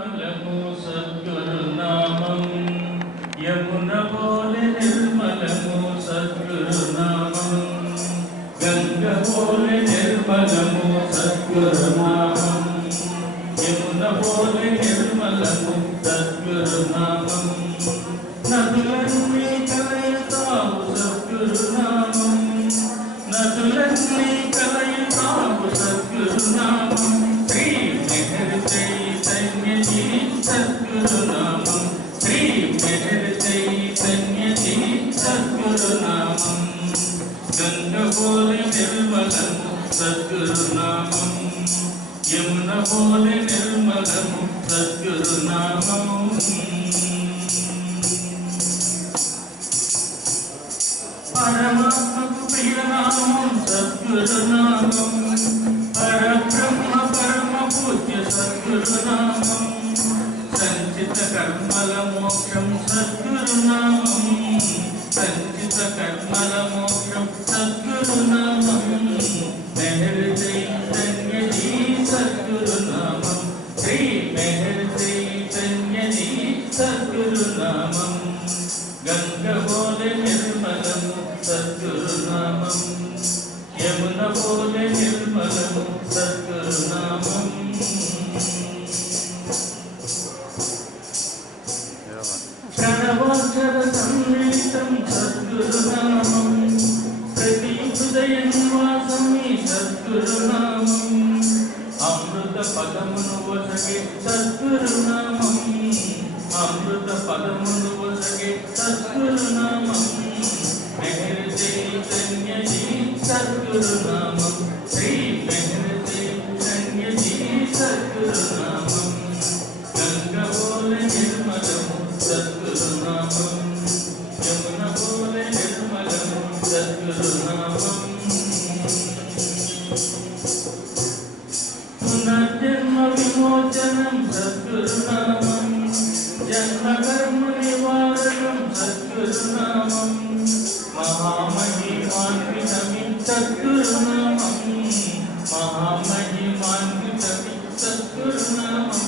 నిర్మలము సద్గురునామం యమున పోలే నిర్మలము సద్గురునామం గంగ పోలే నిర్మలము సద్గురునామం యమున పోలే నిర్మలము సద్గురునామం నదులన్నీ కలయుతావు సద్గురునామం నదులన్నీ కలయుతావు సద్గురునామం శ్రీ మెహర్ చైతన్యజీ సద్గురునామం శ్రీ మెహర్ చైతన్యజీ సద్గురునామం గంగ పోలే నిర్మలము సద్గురునామం యమున పోలే నిర్మలము సద్గురునామం పరమాత్మకు ప్రియనామం సద్గురునామం పరబ్రహ్మ పరమ పూజ్య సద్గురునామం సంచిత కర్మల మోక్షం సద్గురునామం సంచిత కర్మల మోక్షం సద్గురునామం మెహర్ చైతన్యజీ సద్గురునామం శ్రీ మెహర్ చైతన్యజీ సద్గురునామం గంగ పోలే నిర్మలము సద్గురునామం యమున పోలే నిర్మలము సద్గురునామం ప్రణవాక్షర సమ్మిళితం సద్గురునామం ప్రతి హృదయ నివాసం ఈ సద్గురునామం అమృత పదమును వసగే సద్గురునామం అమృత పదమును వసగే సద్గురునామం మెహర్ చైతన్యజీ సద్గురునామం శ్రీ మెహర్ చైతన్యజీ సద్గురునామం గంగ పోలే నిర్మలము సద్గురునామం యమున పోలే నిర్మలము సద్గురునామం పునర్జన్మ విమోచనం సద్గురునామం జన్మ కర్మ నివారణం సద్గురునామం మహామహిమాన్వితమి సద్గురునామం మహామహిమాన్వితమి సద్గురునామం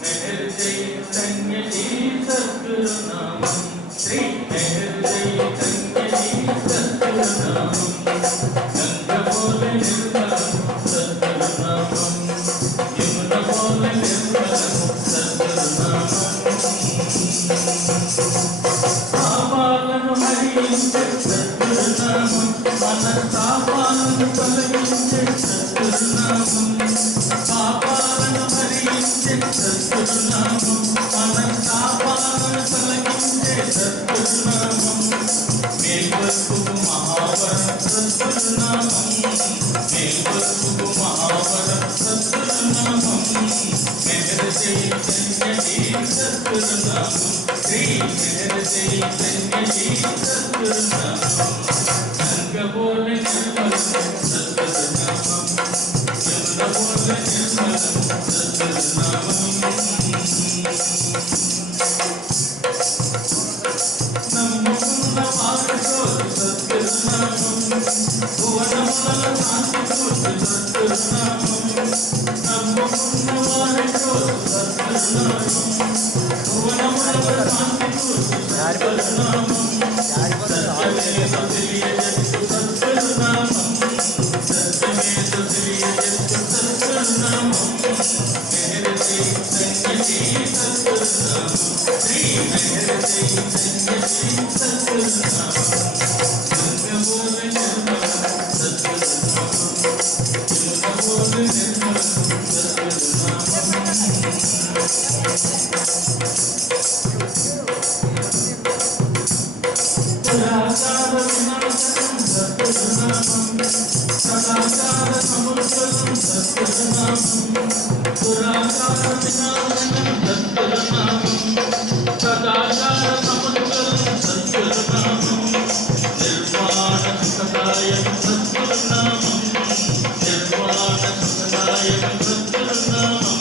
మెహర్ చైతన్యజీ సద్గురునామం శ్రీ మెహర్ చైతన్యజీ సద్గురునామం గంగ పోలే నిర్మలము సద్గురునామం యమున పోలే నిర్మలము సద్గురునామం పాపాలను హరించే సద్గురునామం మనస్తాపాలను తొలగించే సద్గురునామం పాపాలను హరించే సద్గురునామం మనస్తాపాలను తొలగించే సద్గురునామం మేల్కొల్పుకు మహావరం సద్గురునామం మేల్కొల్పుకు మహావరం సద్గురునామం మెహర్ చైతన్యజీ సద్గురునామం శ్రీ మెహర్ చైతన్యజీ సద్గురునామం గంగ పోలే నిర్మలము సద్గురునామం యమున పోలే నిర్మలము సద్గురునామం నమ్ముకున్న వారితో సద్గురునామం భువనముల శాంతి కూర్చు సద్గురునామం నమ్ముకున్న వారితో సద్గురునామం భువనముల శాంతి కూర్చు సద్గురునామం సత్యమేవ తెలియజెత్తు సద్గురునామం సత్యమేవ తెలియజెత్తు సద్గురునామం మెహర్ చైతన్యజీ సద్గురునామం శ్రీ మెహర్ చైతన్యజీ సద్గురునామం గంగ పోలే నిర్మలము సద్గురునామం యమున పోలే నిర్మలము సద్గురునామం పురాచార వినాశనం సద్గురునామం సదాచార సముద్రం సద్గురునామం పురాచార వినాశనం సద్గురునామం సదాచార సముద్రం సద్గురునామం నిర్వాణ సుఖదాయం సద్గురునామం నిర్వాణ సుఖదాయం సద్గురునామం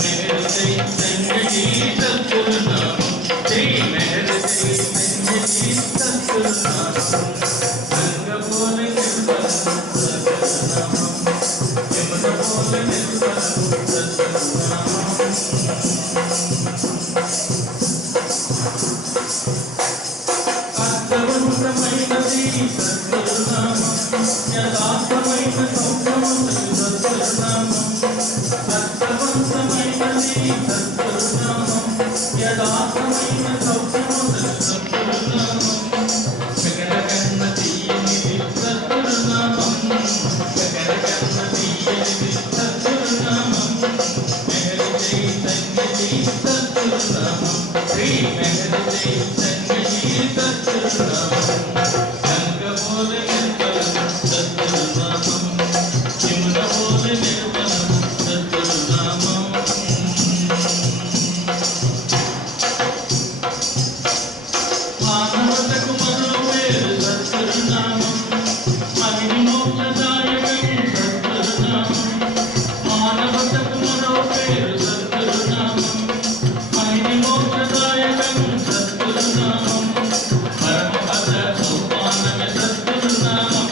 మెహర్ చైతన్యజీ సద్గురునామం శ్రీ మెహర్ చైతన్యజీ సద్గురునామం గంగ పోలే నిర్మలము సద్గురునామం యమున పోలే నిర్మలము సద్గురునామం అర్థవంతమైనది సద్గురునామం, యథార్థమైన సౌఖ్యముందు సద్గురునామం. అర్థవంతమైనది సద్గురునామం, యథార్థమైన సౌఖ్యముందు సద్గురునామం. శకర కన్న తీయనిది సద్గురునామం, శకర కన్న తీయనిది సద్గురునామం. మెహర్ చైతన్యది సద్గురునామం, శ్రీ మెహర్ చైతన్యది సద్గురునామం. గంగబోల నిర్మలం సద్గురునామం, యమునబోల నిర్మలం సద్గురునామం. మానవతకు మరో పేరు సద్గురునామం, మహిని మోక్షదాయకం సద్గురునామం. మానవతకు మరో పేరు సద్గురునామం, మహిని మోక్షదాయకం సద్గురునామం. పరమపద సోపానమే సద్గురునామం,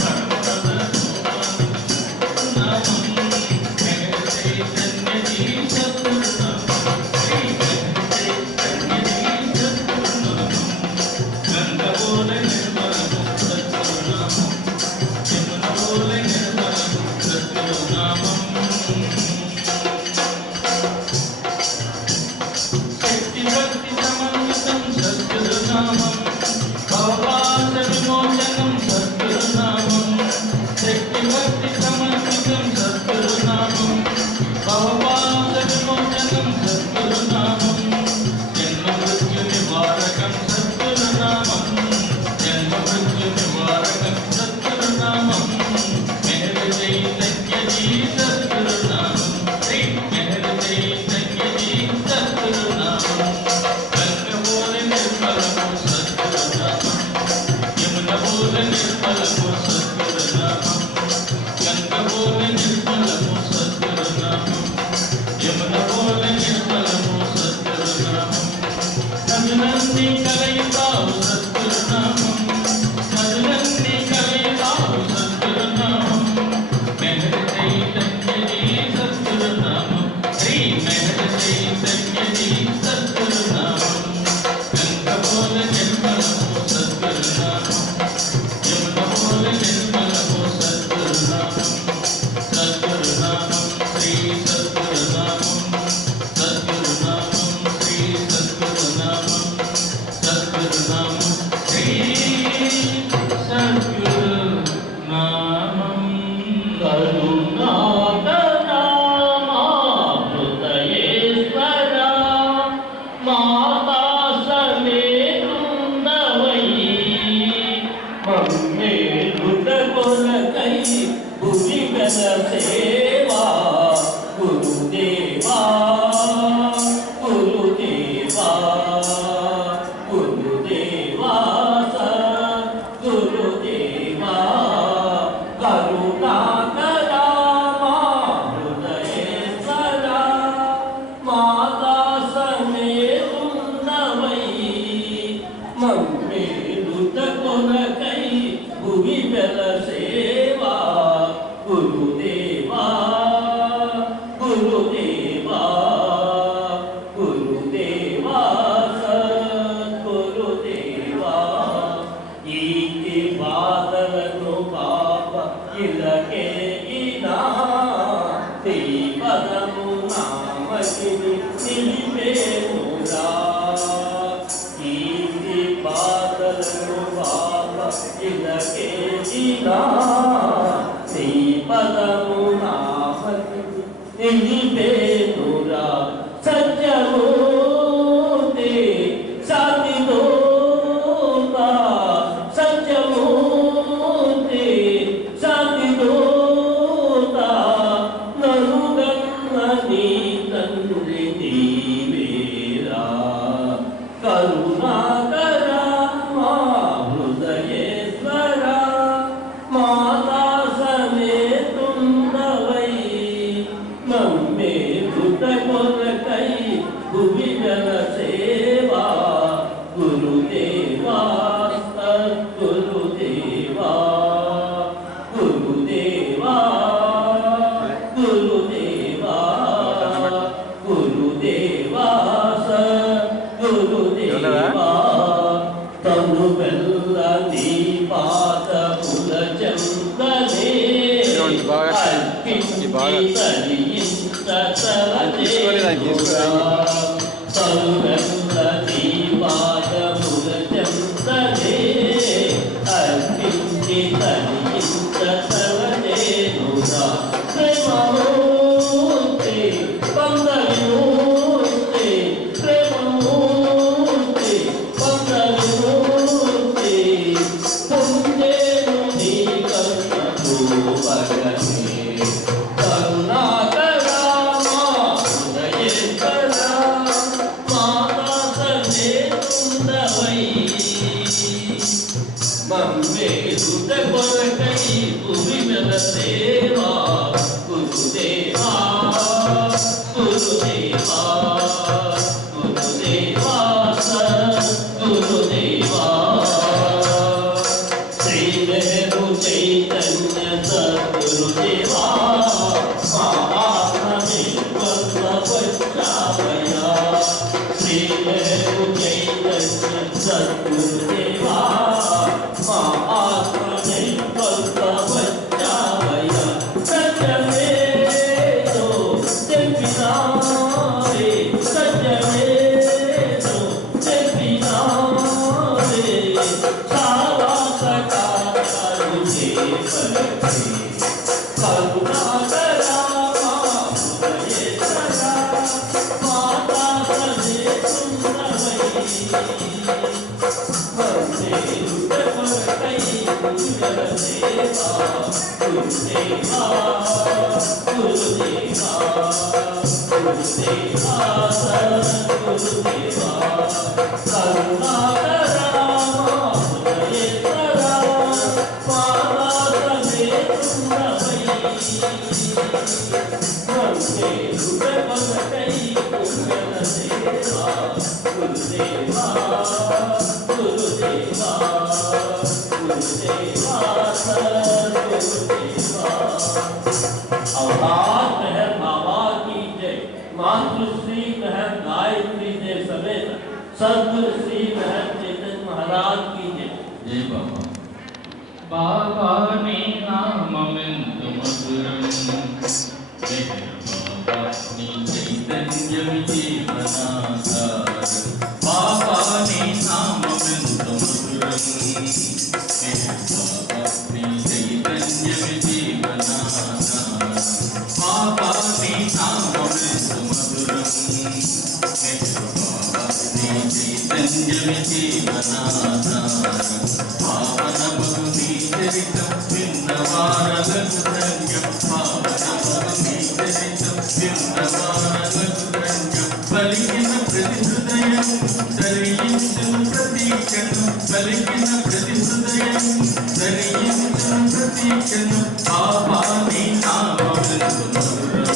పరమపద సోపానమే సద్గురునామం. మెహర్ చైతన్యది సద్గురునామం, శ్రీ మెహర్ చైతన్యది సద్గురునామం. గంగబోల నిర్మలము సద్గురునామం, యమునబోల నిర్మలము సద్గురునామం. శక్తి భక్తి సమన్వితం సద్గురునామం, భవపాశ విమోచనం సద్గురునామం. శక్తి భక్తి సమన్వితం సద్గురునామం, భవపాశ విమోచనం సద్గురునామం. జన్మ మృత్యు నివారకం సద్గురునామం, జన్మ మృత్యు నివారకం సద్గురునామం. మెహర్ చైతన్యది సద్గురునామం, శ్రీ మెహర్ చైతన్యది సద్గురునామం. గంగబోల నిర్మలము సద్గురునామం, యమునబోల నిర్మలము సద్గురునామం. గంగబోల నిర్మలము సద్గురునామం, యమునబోల నిర్మలము సద్గురునామం. నదులన్నీ కలయితావు సద్గురునామం, నదులన్నీ కలయితావు సద్గురునామం. మెహర్ చైతన్యది సద్గురునామం, శ్రీ మెహర్ చైతన్యది సద్గురునామం. గంగబోల నిర్మలము సద్గురునామం, యమునబోల నిర్మలము సద్గురునామం. సద్గురునామం శ్రీ సద్గురునామం, సద్గురునామం శ్రీ సద్గురునామం, సద్గురునామం శ్రీ సద్గురునామం. కరుణాకరామా హృదయేశ్వరా, మాతా సమేతుందవై, మమ్మేలుట కొరకై భువి వెలసేవా గురుదేవా, గురుదేవా, గురుదేవా సద్గురుదేవా. కరుణాకరామా హృదయేశ్వరా, మాతా సమేతుందవై, మమ్మేలుట కొరకై భువి వెలసేవా గురుదేవా, గురుదేవా, గురుదేవా సద్గురుదేవా. ఈకి బాధలను పాప ఇలకేగినా, నీ పదము నామకిని నిలిపేనురా. ఈకి బాధలను పాప ఇలకేగినా, నీ పదము నామకిని నిలిపేనురా. సత్యమూర్తి శాంతిదూత, సత్యమూర్తి శాంతిదూత, నరుగన్న నీ తండ్రి నీవేరా. కరుణాకరా మా హృదయేశ్వరా, మా తరుగంల దీపాదముల చెంతనే అర్పించి తనింత తలనేనురా ప్రేమమూర్తి పందవిమూర్తి ప్రేమమూర్తి పందవిమూర్తి పుణ్యేను నీ కన్నకు పగనే మమ్మే దుడ్డ కొరకై భూమి మీద దేవా గురుదేవా గురుదేవా గురుదేవా గురుదేవా శ్రీదేవు చైతన్య సద్గురుదేవా మహాత్మే వచ్చావయ్యా శ్రీదేవు చైతన్య సద్గురుదేవా अवतार महर बाबा की जय। मातृश्री महर गायत्री जय समेत सद्गुरु श्री महर चेतन महाराज की जय। जय बाबा। बाबा ने नाममेंतु मधुरं बाबा नी चैतन्यं जीवनाधारं बाबा ने नाममेंतु मधुरं बाबा नी चैतन्यं जीवनाधारं बाबा ने नाममेंतु मधुरं बाबा नी चैतन्यं जीवनाधारं पावनमగు నీ చరితం విన్నవారలకు ధన్యం పావనమగు నీ చరితం విన్నవారలకు ధన్యం పలికిన ప్రతి హృదయం ధరించును ప్రతి క్షణం పలికిన ప్రతి హృదయం ధరించును ప్రతి క్షణం బాబా నీ నామమెంతు మధురం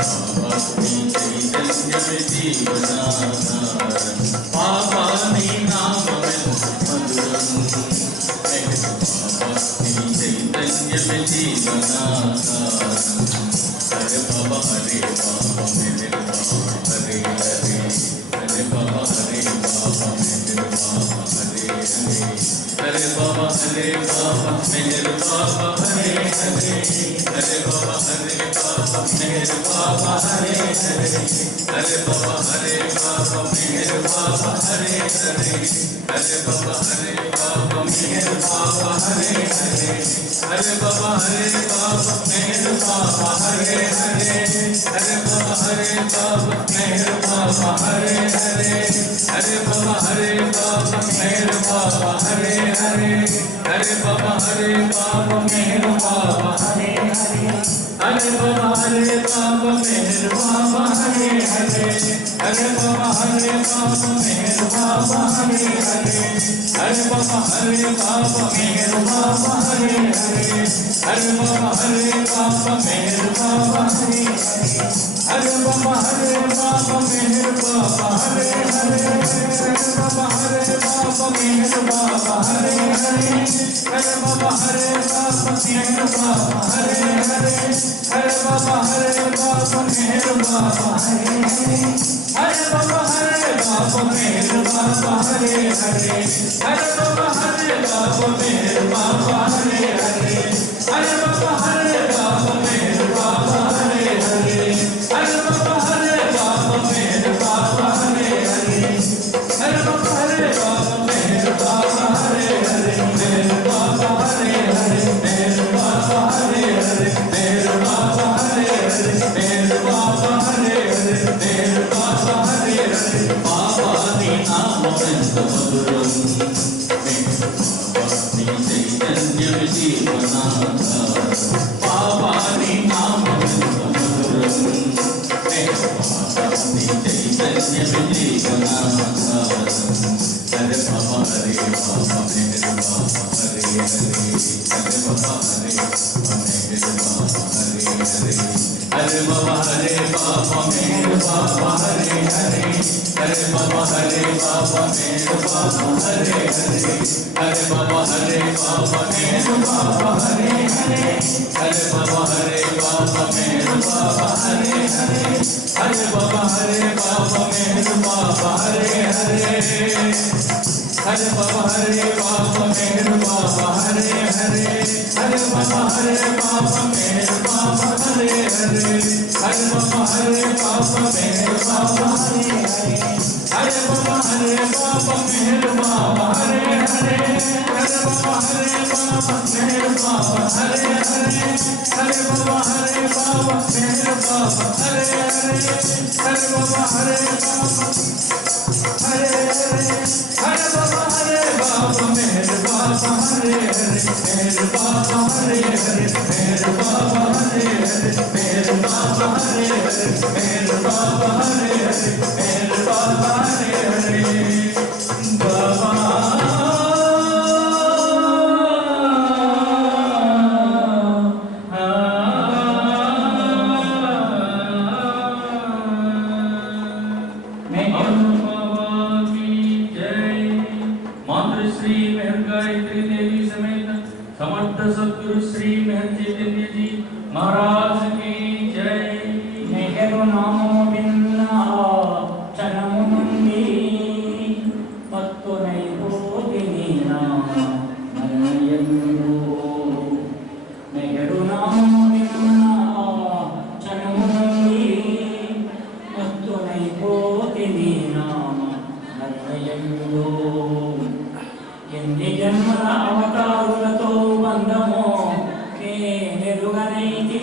బాబా నీ చైతన్యమే జీవనాధారం బాబా నీ నామమెంతు మధురం चैतन्य जीवनाधारं हरे बाबा मेरे बाबा हरे हरे हरे बाबा मेरे बाबा हरे हरे बाबा हरे बाबा मेरे बाबा हरे हरे हरे बाबा हरे बाबा मेरे बाबा हरे हरे हरे बाबा हरे बाबा मेरे बाबा हरे हरे हरे बाबा हरे बाबा मेरे बाबा हरे हरे हरे बाबा हरे बाबा मेरे बाबा हरे हरे हरे बाबा हरे बाबा मेरे बाबा हरे हरे हरे बाबा हरे बाबा मेरे बाबा हरे हरे हरे बाबा हरे बाबा मेरे बाबा हरे हरे हरे बाबा हरे बाबा मेरे बाबा हरे हरे हरे बाबा हरे बाबा मेरे बाबा हरे हरे हरे बाबा हरे बाबा मेरे बाबा हरे हरे हरे बाबा हरे बाबा मेरे बाबा हरे हरे बाबा हरे बाबा मेरे बाबा हरे हरे हरे बाबा हरे बाबा मेरे बाबा हरे हरे हरे बाबा हरे बाबा मेरे बाबा हरे हरे हरे बाबा हरे बाबा मेरे बाबा हरे हरे हरे बाबा हरे बाबा मेरे बाबा हरे हरे हरे बाबा हरे बाबा मेरे बाबा हरे हरे हरे बाबा हरे बाबा मेरे बाबा हरे हरे हरे बाबा నామమెంత మధురం నీ చైతన్యమే జీవనాధారం బాబా నీ నామమెంత మధురం నీ చైతన్యమే జీవనాధారం హరే బాబా హరే బాబా మేరు బాబా హరే హరే హరే బాబా హరే మేరు బాబా హరే హరే హరే బాబా హరే బాబా మేరు బాబా హరే హరే హరే బాబా హరే బాబా మేరు బాబా హరే హరే హరే బాబా హరే బాబా మేరు బాబా హరే హరే హరే బాబా హరే బాబా మేరు బాబా హరే హరే హరే బాబా హరే బాబా మేరు బాబా హరే హరే हरे बाबा हरे बाबा मेरे बाबा हरे हरे हरे बाबा हरे बाबा मेरे बाबा हरे हरे हरे बाबा हरे बाबा मेरे बाबा हरे हरे हरे बाबा हरे बाबा मेरे बाबा हरे हरे हरे बाबा हरे बाबा मेरे बाबा हरे हरे हरे बाबा हरे बाबा मेरे बाबा हरे हरे हरे बाबा हरे बाबा हरे हरे हरे बाबा हरे बाबा मेरे बाबा हरे हरे मेरे बाबा हरे हरे मेरे बाबा हरे हरे मेरे बाबा हरे हरे मेरे बाबा हरे हरे मेरे बाबा हरे हरे बाबा श्री मेहर गायत्री देवी समेत समर्थ सद्गुरु श्री मेहर चैतन्य जी महाराज की जय। मेहरु नामो विन्ना चनमु नुंदी मत्तु नैपोतिनी नामयन्नु मेहरु नामो विन्ना चनमु नुंदी मत्तु नैपोतिनी नामयन्नु ఎన్ని జన్మల అవతారులతో బంధమో నేనెరుగనైతి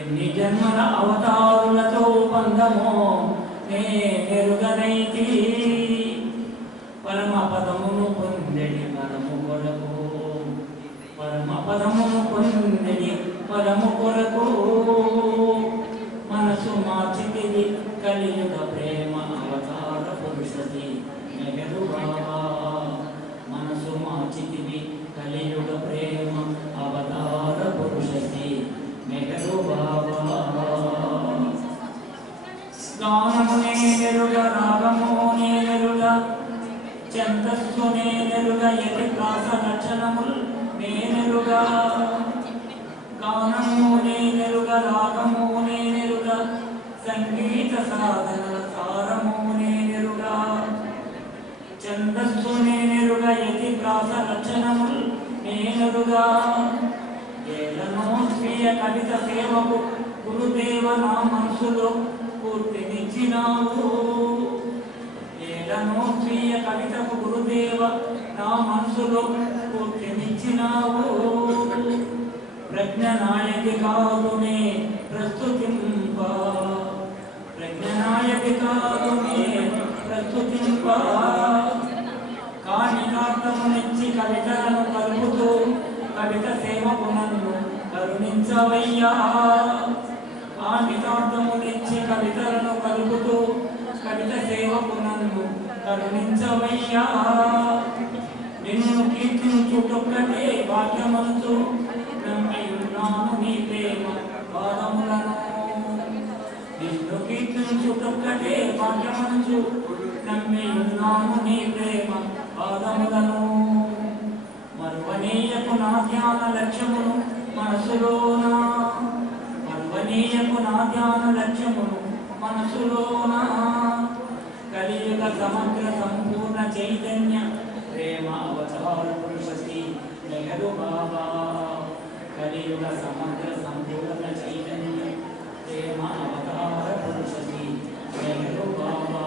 ఎన్ని జన్మల అవతారులతో బంధమో నేనెరుగనైతి పరమ పదమును పొందెడి పరము కొరకు పరమ పదమును పొందెడి పరము కొరకు మనసు మార్చితిది కలియుగ ప్రేమ అవతార పురుషతి మెహరు బాబా మనసు మార్చితివి కలియుగ ప్రేమ అవతార పురుషతి మెహరు బాబా గానము నేనెరుగ రాగము నేనెరుగ ఛందస్సు నేనెరుగ యతి ప్రాస లక్షణములు నేనెరుగ గానము నేనెరుగ రాగము నేనెరుగ సంగీత సాధనల సారము నేనెరుగ ఛందస్సు నేనెరుగ యతి ప్రాస లక్షణములు నేనెరుగ ఏలనో స్వీయ కవిత సేవకు గురుదేవ నా మనసులో పూర్తినిచ్చినావు ఏలనో స్వీయ కవితకు గురుదేవ నా మనసులో పూర్తినిచ్చినావు ప్రజ్ఞనాయకి కాదునే ప్రస్తుతింప ప్రజ్ఞనాయకి కాదునే ప్రస్తుతింప కాణికార్థమునిచ్చి కవితలను కలుపుతూ కవిత సేవకు నన్ను కరుణించవయ్యా కాణికార్థమునిచ్చి కవితలను కలుపుతూ కవిత సేవకు నన్ను కరుణించవయ్యా నిన్ను కీర్తించుటొక్కటే భాగ్యమంచు నమ్మియున్నాను నీ ప్రేమ పాదములను నిన్ను కీర్తించుటొక్కటే భాగ్యమంచు నమ్మియున్నాను నీ ప్రేమ పాదములను మరువనీయకు నా ధ్యాన లక్ష్యమును మనసులోన మరువనీయకు నా ధ్యాన లక్ష్యమును మనసులోన కలియుగ సమగ్ర సంపూర్ణ చైతన్య ప్రేమ అవతార పురుషతి మెహరు బాబా కలియుగ సమగ్ర సంపూర్ణ చైతన్య ప్రేమ అవతార పురుషతి మెహరు బాబా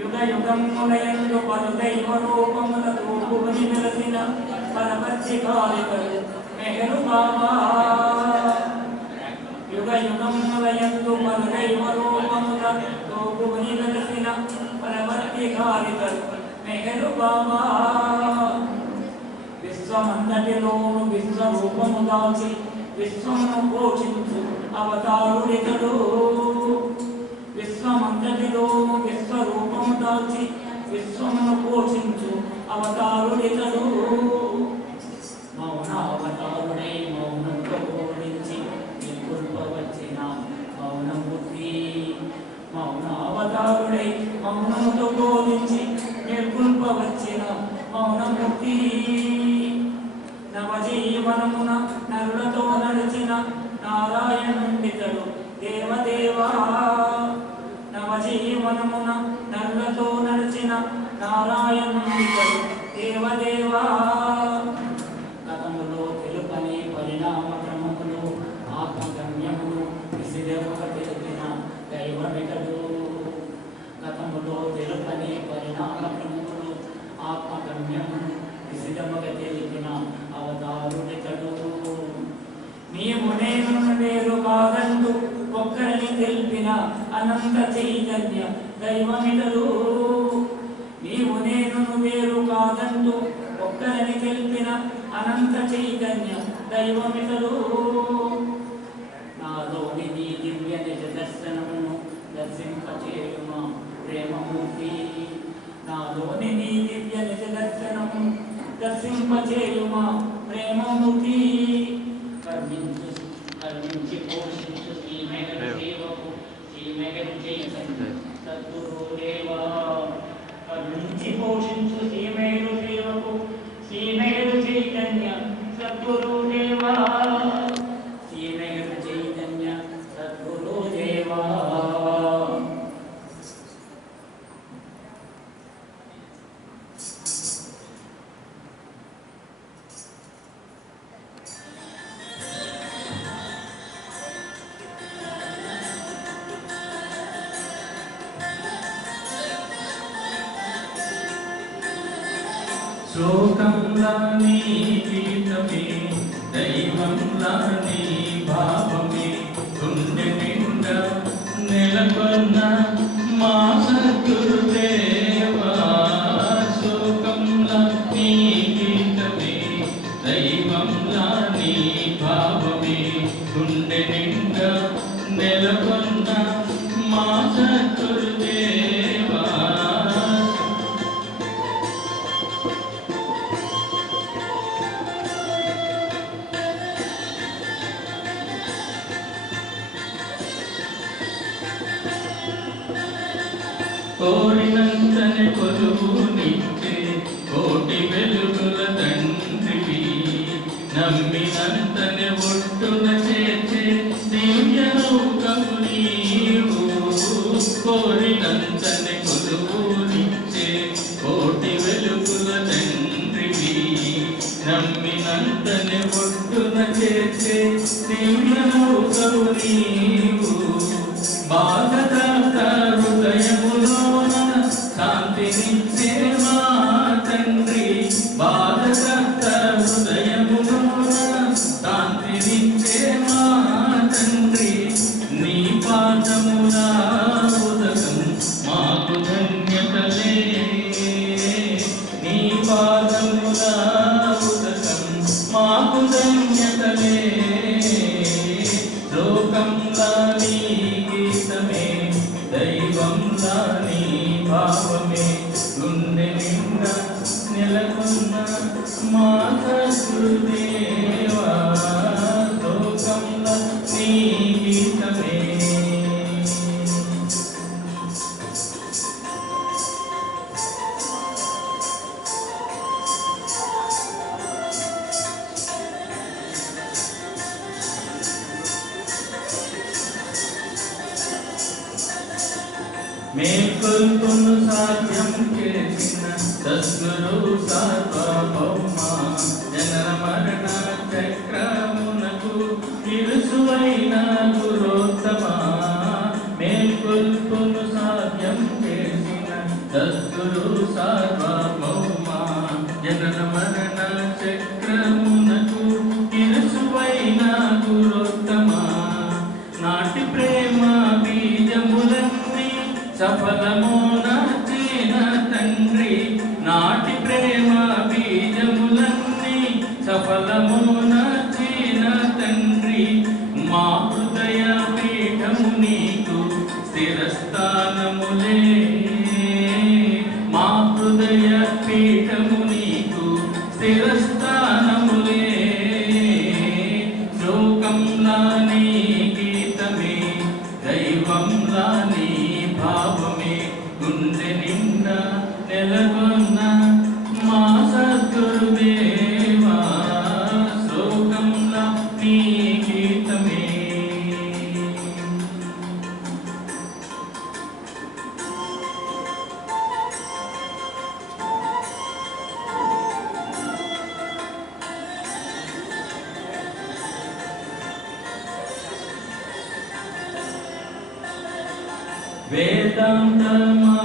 యుగ యుగములయందు పలు దైవ రూపములతో భువని వెలసిన పరమత్య కాలికలు మెహరు బాబా యుగ యుగములయందు పలు దైవ రూపములతో భువని వెలసిన పరవర్తి కారిత మెహరు బాబా విశ్వమంతటిలోను విశ్వరూపము దాల్చి విశ్వమును పోషించు అవతారుడితడు విశ్వమంతటిలోను విశ్వరూపము దాల్చి విశ్వమును పోషించు అవతారుడితడు మౌన అవతారుడై మౌనంతో బోధించి నిల్కొల్పవచ్చిన మౌనమూర్తి మౌన అవతారుడై మౌనముతో బోధించి నిర్గుల్పవచ్చిన మౌనమూర్తి నవజీవనమున నరులతో నడిచిన నారాయణుండితడు దేవదేవా నవజీవనమున నరులతో నడిచిన నారాయణుండితడు దేవదేవా గతములో తెలుపని పరిణామ క్రమములు ఆత్మగమ్యములు విసిరముక తెలిపిన దైవమితడు గతములో తెలుపని పరిణామ క్రమములు ఆత్మగమ్యములు విసిరముక తెలిపిన అవతారుడితడు నీవు నేను వేరు కాదంటూ ఒక్కరిని తెలిపిన అనంత చైతన్య దైవమితడు నీవు నేను వేరు కాదంటూ ఒక్కరిని తెలిపిన అనంత చైతన్య దైవమితడు నాలోని నీ దివ్య నిజ దర్శనమును దర్శింపచేయుమా ప్రేమమూర్తి నాలోని నీ దివ్య నిజ దర్శనము దర్శింపచేయుమా ప్రేమమూర్తి కరుణించి పోషించు శ్రీమేఘ సేవకు శ్రీమేఘ చైతన్య సద్గురుదేవా కరుణించి పోషించు శ్రీమేఘ సేవకు శ్రీమేఘ చైతన్య సద్గురుదేవా శ్రీమేఘ చైతన్య సద్గురుదేవా శోకంలా నీ గీతమే దైవంలా నీ భావమే గుండె నిండా నెలకొన్న మా సద్గురుదేవా శోకంలా నీ గీతమే దైవంలా నీ భావమే గుండె నిండా నెలకొన్న మా సద్గురుదేవా కోరినంతనే కొలువునిచ్చే కోటి వెలుగుల తండ్రివి నమ్మినంతనే ఒట్టున చేర్చే దివ్య నౌకము నీవు కోరినంతనే కొలువునిచ్చే కోటి వెలుగుల తండ్రివి నమ్మినంతనే ఒట్టున చేర్చే దివ్య నౌకము నీవు బాధదాత హృదయములోన శాంతినిచ్చే మా తండ్రి బాధదాత హృదయములోన శాంతినిచ్చే మా తండ్రి నీ పాదముల ఉదకం మాకు ధన్యతలే నీ పాదముల ఉదకం మాకు ధన్యతలే లోకంలా నీ గీతమే దైవంలా నీ భావమే గుండె నిండా నెలకొన్న మా సద్గురుదేవా లోకంలా నీ గీతమే మేల్కొల్పును సాధ్యం చేసిన సద్గురు సార్వభౌమ జనన మరణ చక్రమునకు ఇరుసువైన గురోత్తమ మేల్కొల్పును సాధ్యం చేసిన సద్గురు సార్వభౌమ జనన మరణ చక్రమునకు ఇరుసువైన గురోత్తమ నాటి ప్రేమ బీజములన్నీ సఫలము నచ్చిన తండ్రి నాటి ప్రేమ బీజములన్నీ సఫలము నచ్చిన తండ్రి మా హృదయ పీఠము నీకు స్థిరస్థానములే మా హృదయ పీఠము నీకు స్థిరస్థానములే లోకంలా నీ గీతమే దైవంలా నీ భావమే గుండె నిండా నెలకొన్న మా సద్గురుదేవా శ్లోకంలా నీ గీతమే వేదాంతమా